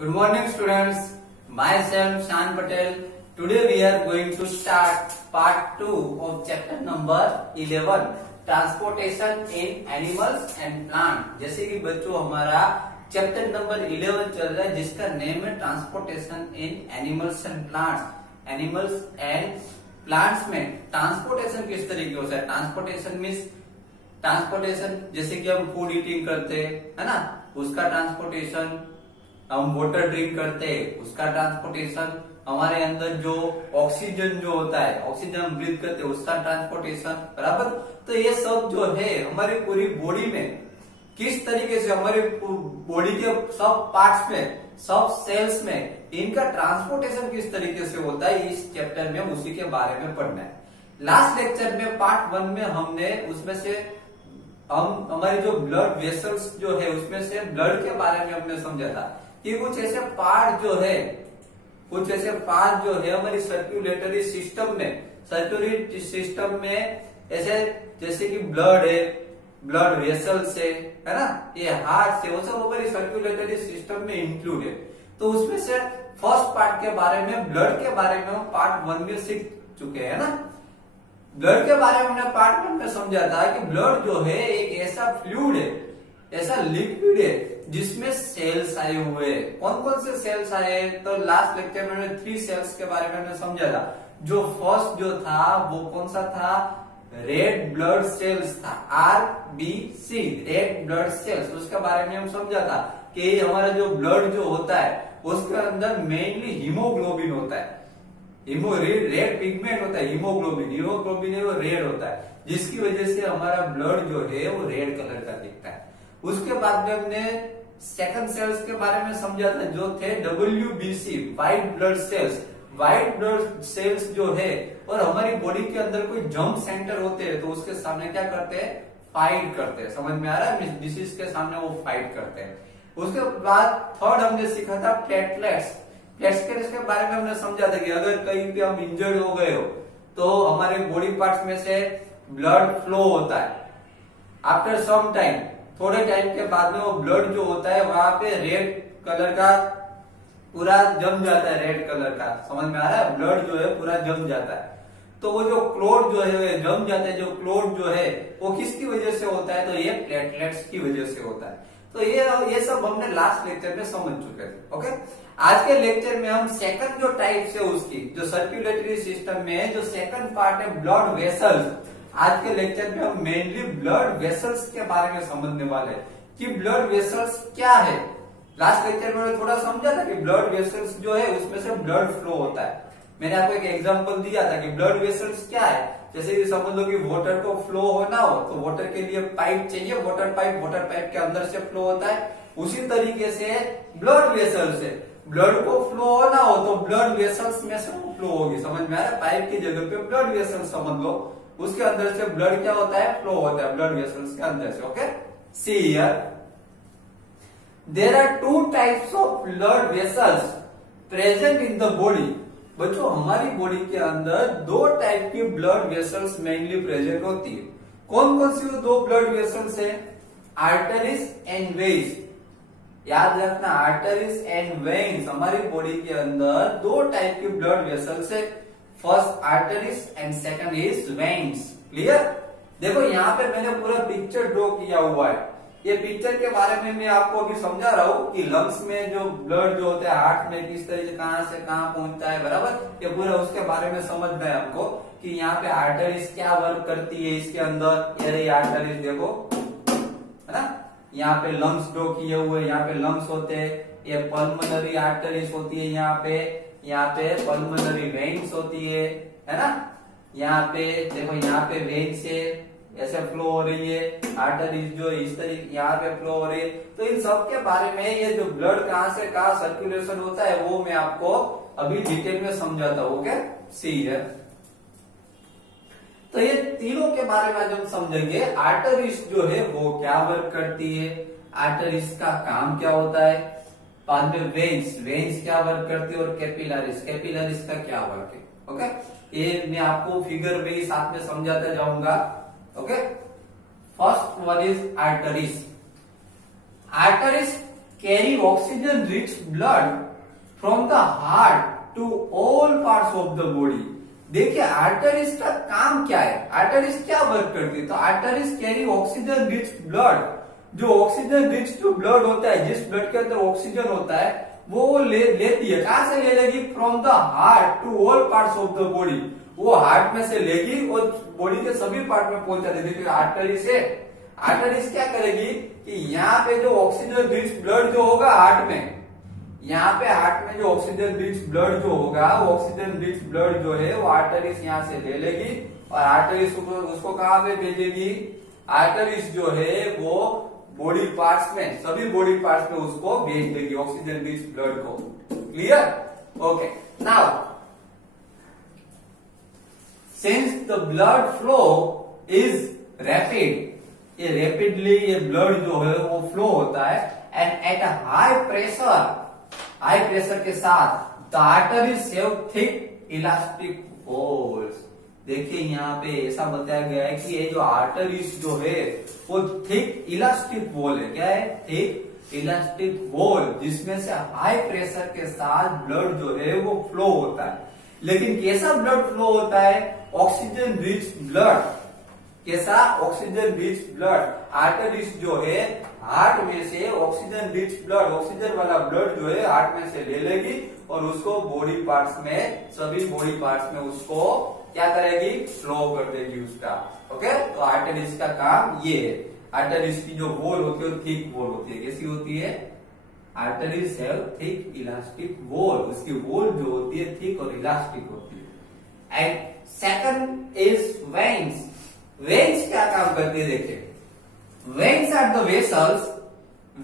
Good morning, students. Myself Shan Patel. Today we are going to start part 2 of chapter number 11, Transportation in Animals and Plants. जैसे कि बच्चों हमारा chapter number 11 चल रहा है जिसका नेम है transportation in animals and plants. Animals and plants में ट्रांसपोर्टेशन किस तरीके होता है। ट्रांसपोर्टेशन मीन्स ट्रांसपोर्टेशन जैसे कि हम फूड ईटिंग करते हैं, है ना, उसका ट्रांसपोर्टेशन। हम वाटर ड्रिंक करते हैं उसका ट्रांसपोर्टेशन। हमारे अंदर जो ऑक्सीजन जो होता है, ऑक्सीजन हम ब्रीथ करते हैं उसका ट्रांसपोर्टेशन, बराबर। तो ये सब जो है हमारी पूरी बॉडी में किस तरीके से, हमारी बॉडी के सब पार्ट्स में, सब सेल्स में इनका ट्रांसपोर्टेशन किस तरीके से होता है, इस चैप्टर में उसी के बारे में पढ़ना है। लास्ट लेक्चर में पार्ट 1 में हमने उसमें से हम हमारे जो ब्लड वेसल्स जो है उसमें से ब्लड के बारे में हमने समझा था कि कुछ ऐसे पार्ट जो है, कुछ ऐसे पार्ट जो है हमारी सर्कुलेटरी सिस्टम में ऐसे जैसे कि ब्लड है, ब्लड वेसल से, है ना, ये हार्ट से, वो सब हमारी सर्कुलेटरी सिस्टम में इंक्लूड है। तो उसमें से फर्स्ट पार्ट के बारे में, ब्लड के बारे में हम पार्ट 1 में सीख चुके हैं ना। ब्लड के बारे में हमने पार्ट 1 में समझा था कि ब्लड जो है एक ऐसा फ्लूइड है, ऐसा लिक्विड है जिसमें सेल्स आए हुए हैं। कौन कौन से सेल्स आए, तो लास्ट लेक्चर में हमने 3 सेल्स के बारे में हमने समझा था। जो फर्स्ट जो था वो कौन सा था, रेड ब्लड सेल्स था, RBC, रेड ब्लड सेल्स। उसके बारे में हम समझा था कि हमारा जो ब्लड जो होता है उसके अंदर मेनली हीमोग्लोबिन होता है, रेड पिगमेंट होता है, हीमोग्लोबिन है वो रेड होता है, जिसकी वजह से हमारा ब्लड जो है वो रेड कलर का दिखता है। उसके बाद में हमने सेकंड सेल्स के बारे में समझा था जो थे WBC, white blood cells. White blood cells जो है और हमारी बॉडी के अंदर कोई जंप सेंटर होते हैं तो उसके सामने क्या करते हैं, फाइट करते हैं। समझ में आ रहा है, डिसीज के सामने वो फाइट करते हैं। उसके बाद थर्ड हमने सीखा था प्लेटलेट्स। प्लेटलेट्स के बारे में हमने समझा था कि अगर कहीं पे हम इंजर्ड हो गए हो तो हमारे बॉडी पार्ट्स में से ब्लड फ्लो होता है। आफ्टर सम टाइम, थोड़े टाइम के बाद में वो ब्लड जो होता है वहां पे रेड कलर का पूरा जम जाता है, रेड कलर का। समझ में आ रहा है, ब्लड जो है पूरा जम जाता है। तो वो जो क्लोट जो है जम जाता है, जो क्लोट जो है वो किसकी वजह से होता है, तो ये प्लेटलेट्स की वजह से होता है। तो ये सब हमने लास्ट लेक्चर में समझ चुके थे। ओके, आज के लेक्चर में हम सेकंड जो टाइप है उसकी, जो सर्कुलेटरी सिस्टम में है, जो सेकंड पार्ट है ब्लड वेसल्स। आज के लेक्चर में हम मेनली ब्लड वेसल्स के बारे में समझने वाले हैं कि ब्लड वेसल्स क्या है। लास्ट लेक्चर में थोड़ा समझा था कि ब्लड वेसल्स जो है उसमें से ब्लड फ्लो होता है। मैंने आपको एक एग्जांपल दिया था कि ब्लड वेसल्स क्या है। जैसे कि समझ लो कि वाटर को फ्लो होना हो तो वाटर के लिए पाइप चाहिए, वाटर पाइप के अंदर से फ्लो होता है। उसी तरीके से ब्लड वेसल्स है, ब्लड को फ्लो होना हो तो ब्लड वेसल्स में से फ्लो होगी। समझ में आ रहा है, पाइप की जगह पे ब्लड वेसल्स समझ लो, उसके अंदर से ब्लड क्या होता है, फ्लो होता है ब्लड वेसल्स के अंदर से। Okay, see here there are 2 types of blood vessels present in the body. बच्चों हमारी बॉडी के अंदर 2 टाइप की ब्लड वेसल्स मेनली प्रेजेंट होती है। कौन कौन सी वो 2 ब्लड वेसल्स है, आर्टरीज एंड वेन्स। याद रखना, आर्टरीज एंड वेन्स, हमारी बॉडी के अंदर 2 टाइप की ब्लड वेसल्स है। First arteries and second is veins. Clear. देखो यहाँ पे मैंने पूरा पिक्चर ड्रॉ किया हुआ है। ये पिक्चर के बारे में मैं आपको अभी समझा रहा हूँ कि लंग्स में जो ब्लड जो होता है हार्ट में किस तरह से कहां से कहां पहुंचता है, बराबर। ये पूरा उसके बारे में समझना है हमको कि यहाँ पे आर्टरीज क्या वर्क करती है इसके अंदर। ये रही आर्टरीज, देखो, है ना, यहाँ पे लंग्स ड्रॉ किए हुए, यहाँ पे लंग्स होते हैं। ये पल्मोनरी आर्टरीज होती है, यहाँ पे पल्मोनरी वेन्स होती है ना। यहाँ पे देखो, यहाँ पे वेन से ऐसे फ्लो हो रही है, आर्टरीज जो इस तरीके यहाँ पे फ्लो हो रही है। तो इन सब के बारे में, ये जो ब्लड कहाँ से कहाँ सर्कुलेशन होता है वो मैं आपको अभी डिटेल में समझाता हूँ। ओके, सी है। तो ये तीनों के बारे में आज हम समझेंगे। आर्टरीज जो है वो क्या वर्क करती है, आर्टरीज का काम क्या होता है। बाद में वेन्स क्या वर्क करती है, और कैपिलरीज का क्या वर्क है। ओके, ये मैं आपको फिगर में ही साथ में समझाता जाऊंगा। Okay, first one is arteries. Arteries carry oxygen rich blood from the heart to all parts of the body. देखिए आर्टरीज का काम क्या है, आर्टरीज क्या वर्क करती है, तो arteries carry oxygen rich blood, जो ऑक्सीजन रिच जो ब्लड होता है, जिस ब्लड के अंदर ऑक्सीजन होता है वो लेती है। कहां से ले लेगी, from the heart to all parts of the body, वो हार्ट में से लेगी और बॉडी के सभी पार्ट में पहुंचा देगी। आर्टरीज क्या करेगी कि यहाँ पे जो ऑक्सीजन रिच ब्लड जो होगा हार्ट में, यहाँ पे हार्ट में जो ऑक्सीजन रिच ब्लड जो होगा, वो ऑक्सीजन रिच ब्लड जो है वो आर्टरीज यहाँ से ले लेगी और आर्टरीज उसको कहाँ पे भेजेगी, आर्टरीज जो है वो बॉडी पार्ट्स में, सभी बॉडी पार्ट्स में उसको भेज देगी ऑक्सीजन रिच ब्लड को। Clear? Okay, now since the blood flow is rapid, ये रैपिडली ये ब्लड जो है वो फ्लो होता है, and at a high pressure के साथ the arteries have thick elastic walls. देखिए यहाँ पे ऐसा बताया गया है कि ये जो आर्टरीज जो है वो थिक इलास्टिक वॉल है। क्या है? थिक इलास्टिक वॉल, जिसमें से हाई प्रेशर के साथ ब्लड जो है वो फ्लो होता है। लेकिन कैसा ब्लड फ्लो होता है? Oxygen rich blood. कैसा? Oxygen rich blood. आर्टरीज जो है हार्ट में से ऑक्सीजन रिच ब्लड, ऑक्सीजन वाला ब्लड जो है हार्ट में से ले लेगी और उसको बॉडी पार्ट्स में, सभी बॉडी पार्ट्स में उसको क्या करेगी? फ्लो कर देगी उसका। ओके, तो आर्टरीज का काम ये है। आर्टरीज की जो वॉल होती है वो थिक वॉल होती है। कैसी होती है? Arteries have thick elastic wall, उसकी वॉल जो होती है थिक और इलास्टिक होती है। And second is veins. Veins क्या काम करती है? देखिए, veins are the vessels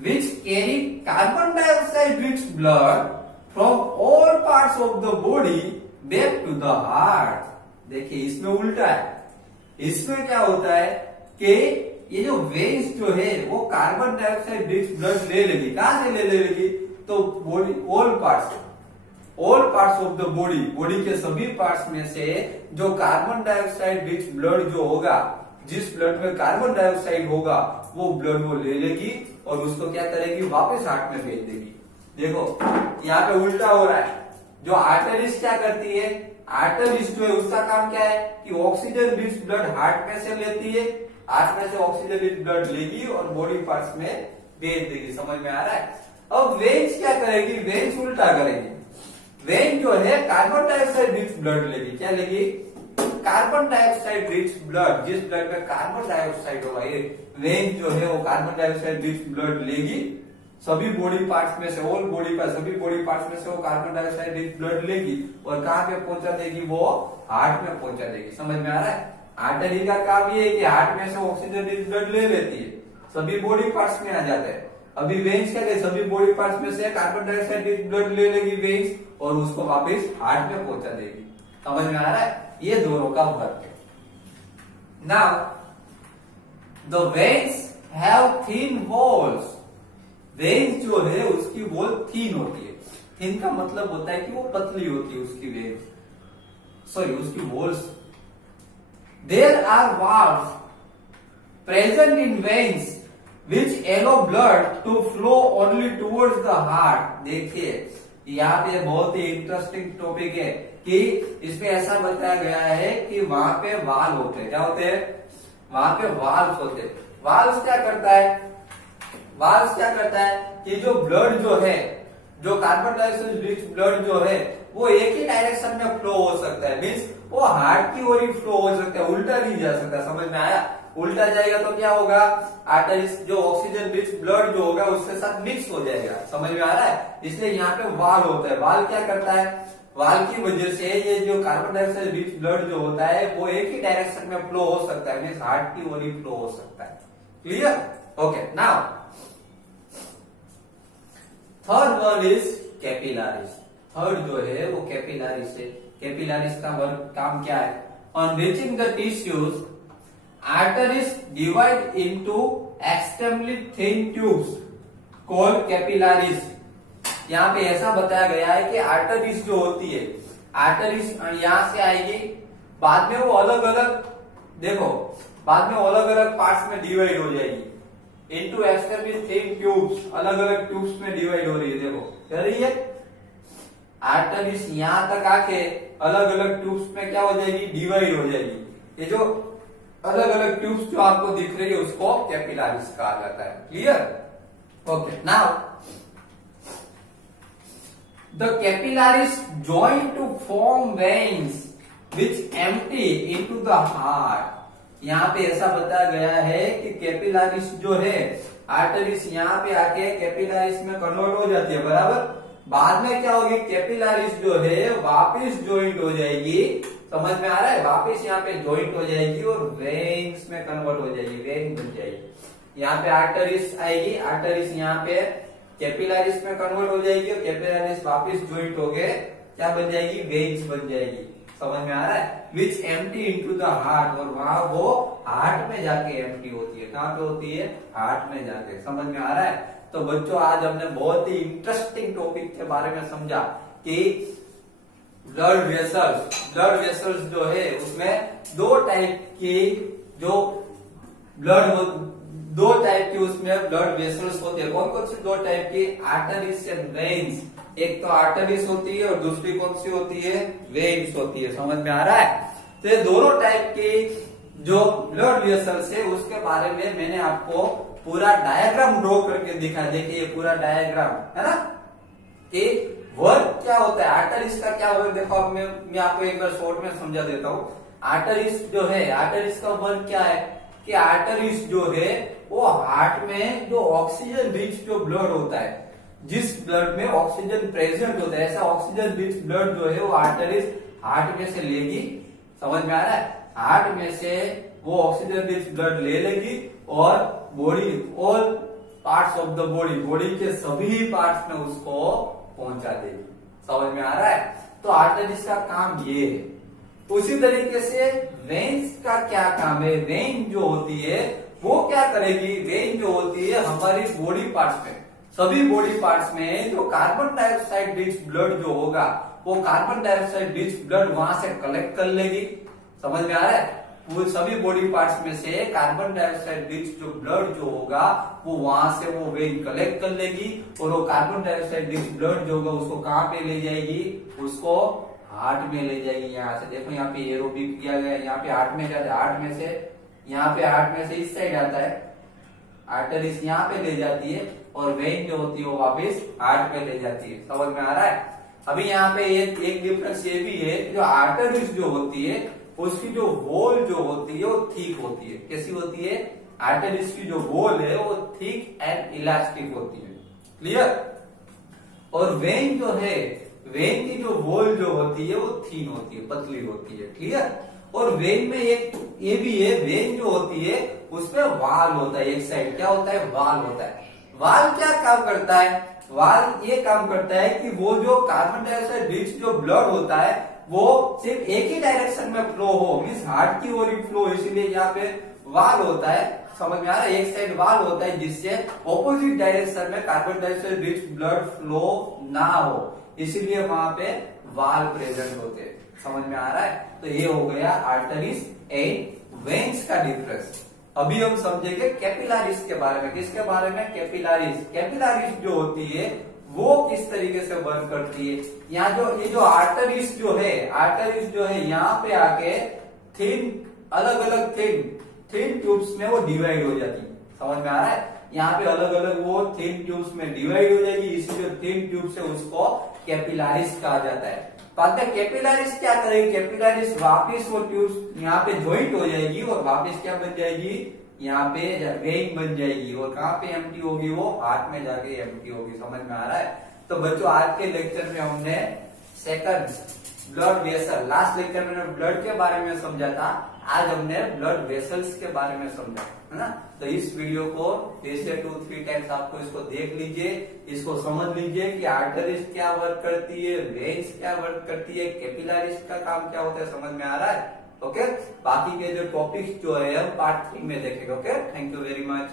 which carry carbon dioxide rich blood from all parts of the body back to the heart। देखिए इसमें उल्टा है। इसमें क्या होता है कि ये जो वेन्स जो है वो कार्बन डाइऑक्साइड रिच ब्लड ले लेगी। कहां से ले लेगी? तो body all parts of the body, body के सभी पार्ट्स में से जो कार्बन डाइऑक्साइड रिच ब्लड जो होगा, जिस ब्लड में कार्बन डाइऑक्साइड होगा वो ब्लड वो ले लेगी और उसको क्या करेगी? वापस हार्ट में भेज देगी। देखो यहाँ पे उल्टा हो रहा है। जो आर्टरीज क्या करती है? आर्टरीज जो है उसका काम क्या है कि ऑक्सीजन रिच ब्लड हार्ट में से लेती है, हार्ट में से ऑक्सीजन रिच ब्लड लेगी और बॉडी पार्ट्स में भेज देगी। समझ में आ रहा है? अब वेन्स क्या करेगी? वेन्स उल्टा करेगी। वेन जो है कार्बन डाइऑक्साइड रिच ब्लड लेगी। क्या लेगी? कार्बन डाइऑक्साइड रिच ब्लड, जिस ब्लड में कार्बन डाइऑक्साइड होगा, ये वेन जो है वो कार्बन डाइऑक्साइड रिच ब्लड लेगी, सभी बॉडी पार्ट्स में से, ऑल बॉडी पार्ट, सभी बॉडी पार्ट्स में से वो कार्बन डाइऑक्साइड रिच ब्लड लेगी और कहां पे पहुंचा देगी? वो हार्ट में पहुंचा देगी। समझ में आ रहा है? आर्टरी का काम ये है कि हार्ट में से ऑक्सीजन रिच ब्लड ले लेती है, सभी बॉडी पार्ट्स में आ जाते हैं। अभी वेन्स क्या करेगी? सभी बॉडी पार्ट्स में से कार्बन डाइऑक्साइड रिच ब्लड ले लेगी वेन्स और उसको वापस हार्ट में पहुंचा देगी। समझ में आ रहा है? ये दोनों का वर्क है। Now the veins have thin walls. Veins जो है उसकी वॉल थिन होती है। थिन का मतलब होता है कि वो पतली होती है उसकी वेन्स, सॉरी उसकी walls. There are valves present in veins which allow blood to flow only towards the heart. देखिए यहाँ पे बहुत ही इंटरेस्टिंग टॉपिक है कि इसमें ऐसा बताया गया है कि वहां पे वाल्व होते हैं। क्या होते हैं? वहां पे वाल्व होते हैं। वाल्व क्या करता है? वाल्व क्या करता है कि जो ब्लड जो है, जो कार्बन डाइऑक्साइड रिच ब्लड जो है वो एक ही डायरेक्शन में फ्लो हो सकता है। मीन्स वो हार्ट की ओर ही फ्लो हो सकता है, उल्टा नहीं जा सकता। समझ में आया? उल्टा जाएगा तो क्या होगा? आर्टरीज जो ऑक्सीजन रिच ब्लड जो होगा उसके साथ मिक्स हो जाएगा। समझ में आ रहा है? इसलिए यहाँ पे वाल होता है। वाल क्या करता है? वाल की वजह से ये जो कार्बन डाइऑक्साइड रिच ब्लड जो होता है वो एक ही डायरेक्शन में फ्लो हो सकता है, मीन्स हार्ट की ओर ही फ्लो हो सकता है। Clear? Okay, now third one is capillaries. Third जो है वो कैपिलरीज है। कैपिलरीज का वर्क काम क्या है? On reaching the tissues arteries divide into extremely thin tubes called capillaries। यहाँ पे ऐसा बताया गया है कि आर्टरीज जो होती है, आर्टरीज यहाँ से आएगी, बाद में वो अलग अलग, देखो बाद में अलग अलग पार्ट्स में डिवाइड हो जाएगी। इंटू एक्स कर भी 3 ट्यूब्स, अलग अलग ट्यूब्स में डिवाइड हो रही है, देखो कर रही है। आर्टरीज यहां तक आके अलग अलग ट्यूब्स में क्या हो जाएगी, डिवाइड हो जाएगी। ये जो अलग अलग ट्यूब्स जो आपको दिख रही है उसको कैपिलरीज कहा जाता है। Clear? Okay, now the capillaries join to form veins which empty into the heart. यहाँ पे ऐसा बताया गया है कि कैपिलरीज जो है, आर्टरीज यहाँ पे आके कैपिलरीज में कन्वर्ट हो जाती है, बराबर। बाद में क्या होगी, कैपिलरीज जो है वापस ज्वाइंट हो जाएगी, समझ में आ रहा है, वापस यहाँ पे ज्वाइंट हो जाएगी और वेन्स में कन्वर्ट हो जाएगी, वेन बन जाएगी। यहाँ पे आर्टरीज आएगी, आर्टरीज यहाँ पे कैपिलरीज में कन्वर्ट हो जाएगी और कैपिलरीज वापस ज्वाइंट हो गए क्या बन जाएगी, वेन्स बन जाएगी। समझ में आ रहा है, विच एम्प्टी इनटू द हार्ट, और वहां वो हार्ट में जाके एम्प्टी होती है। कहाँ पे होती है, हार्ट में जाके। समझ में आ रहा है। तो बच्चों आज हमने बहुत ही इंटरेस्टिंग टॉपिक के बारे में समझा कि ब्लड वेसल्स जो है उसमें दो टाइप की उसमें ब्लड वेसल्स होते हैं। कौन कौन सी दो टाइप की, आर्टरीज एंड वेन्स। एक तो आर्टरीज होती है और दूसरी कौन सी होती है, वेन्स होती है। समझ में आ रहा है। तो ये दोनों टाइप की जो ब्लड वेसल्स है उसके बारे में मैंने आपको पूरा डायग्राम ड्रॉ करके दिखा। देखिए ये पूरा डायग्राम है ना, कि वर्क क्या होता है, आर्टरीज का क्या वर्क। देखो अब मैं आपको एक बार शॉर्ट में समझा देता हूँ। आर्टरीज जो है, आर्टरीज का वर्क क्या है कि आर्टरीज जो है वो हार्ट में जो ऑक्सीजन रिच जो ब्लड होता है, जिस ब्लड में ऑक्सीजन प्रेजेंट होता है, ऐसा ऑक्सीजन रिच ब्लड जो है वो आर्टरीज हार्ट में से लेगी। समझ में आ रहा है, हार्ट में से वो ऑक्सीजन रिच ब्लड ले लेगी और body, all parts of the body के सभी पार्ट्स में उसको पहुंचा देगी। समझ में आ रहा है। तो आर्टरीज का काम ये है। उसी तरीके से वेन्स का क्या काम है, वेन जो होती है वो क्या करेगी, वेन जो होती है हमारी बॉडी पार्ट्स में, सभी बॉडी पार्ट्स में जो कार्बन डाइऑक्साइड रिच ब्लड जो होगा वो कार्बन डाइऑक्साइड रिच ब्लड वहां से कलेक्ट कर लेगी। समझ में आ रहा है, वो सभी बॉडी पार्ट्स में से कार्बन डाइऑक्साइड रिच जो ब्लड जो होगा वो वहां से वो वेन कलेक्ट कर लेगी और वो कार्बन डाइऑक्साइड रिच ब्लड जो होगा उसको कहाँ पे ले जाएगी, उसको हार्ट में ले जाएगी। यहाँ से देखो, यहाँ पे एरो भी किया गया है, यहाँ पे हार्ट में जाता है, हार्ट में से यहाँ पे, हार्ट में से इस साइड आता है, आर्टरीज यहाँ पे ले जाती है और वेन जो होती है वो वापस हार्ट पे ले जाती है। समझ में आ रहा है। अभी यहाँ पे एक डिफरेंस ये भी है, जो आर्टरीज जो होती है उसकी जो वॉल जो होती है वो थिक होती है। कैसी होती है, आर्टरीज की जो वॉल है वो थिक एंड इलास्टिक होती है। क्लियर। और वेन जो है, वेन की जो वॉल जो होती है वो थीन होती है, पतली होती है। क्लियर। और वेन में एक ये भी है, वेन जो होती है उसमें वाल होता है, एक साइड क्या होता है, वाल होता है। वाल क्या काम करता है, वाल ये काम करता है कि वो जो कार्बन डाइऑक्साइड रिच जो ब्लड होता है वो सिर्फ एक ही डायरेक्शन में फ्लो हो, मीन्स हार्ट की ओर ही फ्लो, इसीलिए यहाँ पे वाल होता है। समझ में आ रहा है, एक साइड वाल होता है जिससे ऑपोजिट डायरेक्शन में carbon dioxide rich blood flow ना हो, इसीलिए वहां पे वाल प्रेजेंट होते हैं। समझ में आ रहा है। तो ये हो गया आर्टरीज एंड वेन्स का डिफरेंस। अभी हम समझेंगे कैपिलरीज के बारे में। किसके बारे में, कैपिलरीज। कैपिलरीज जो होती है वो किस तरीके से वर्क करती है। यहाँ जो ये जो आर्टरीज जो है, आर्टरीज जो है यहाँ पे आके थिन, अलग अलग थिन ट्यूब्स में वो डिवाइड हो जाती है। समझ में आ रहा है, यहाँ पे अलग अलग वो थिन ट्यूब्स में डिवाइड हो जाएगी, इसी जो थिन ट्यूब से उसको कैपिलरीज कहा जाता है। बाद में कैपिलरीज क्या करेगी, कैपिलरीज वापिस वो ट्यूब्स यहाँ पे ज्वाइंट हो जाएगी और वापिस क्या बन जाएगी, यहाँ पे वेन बन जाएगी और कहाँ पे एम्प्टी होगी, वो हार्ट में जाके एम्प्टी होगी। समझ में आ रहा है। तो बच्चों आज के लेक्चर में हमने second blood vessel, last lecture में ब्लड के बारे में समझा था, आज हमने ब्लड वेसल्स के बारे में समझा, है ना। तो इस वीडियो को जैसे 2-3 टाइम्स आपको इसको देख लीजिए, इसको समझ लीजिए कि आर्टरीज क्या वर्क करती है, वेन्स क्या वर्क करती है, कैपिलरीज का काम क्या होता है। समझ में आ रहा है। ओके, बाकी के जो टॉपिक्स जो है हम पार्ट 3 में देखेंगे। Okay, thank you very much.